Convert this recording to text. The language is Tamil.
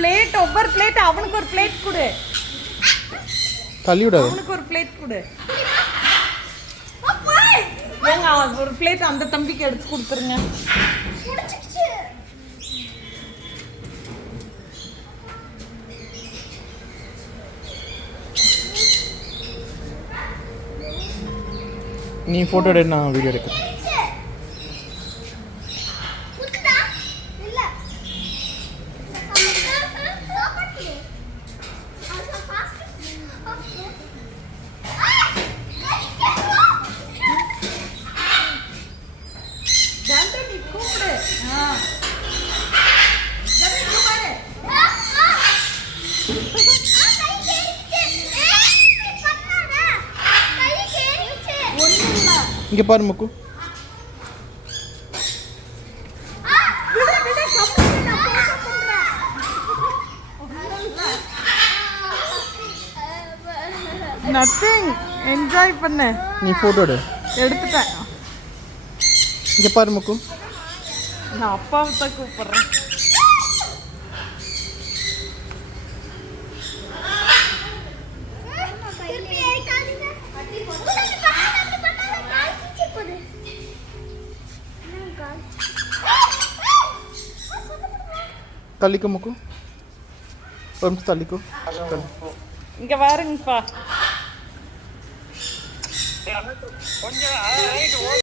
பிளேட் ஒவ்வொரு பிளேட் அவனுக்கு ஒரு பிளேட் கொடு. தள்ளி விடாத. அவனுக்கு ஒரு பிளேட் கொடு. ஏங்க ஒரு பிளேட் அந்த தம்பிக்கு எடுத்து கொடுத்துருங்க. நீ போட்டோ எடு, நான் வீடியோ எடுக்கிறேன். இங்கே பாரு முக்கு. நத்திங், என்ஜாய் பண்ண. நீ போட்டோ எடு. எடுத்துட்டேன். இங்கே பாரு முக்கு. நான் அப்பாவை தான் கூப்பிடுறேன். தள்ளிக்கோ முக்கு, ஒரு நிமிஷம் தள்ளிக்கோ. இங்க பாருங்கப்பா.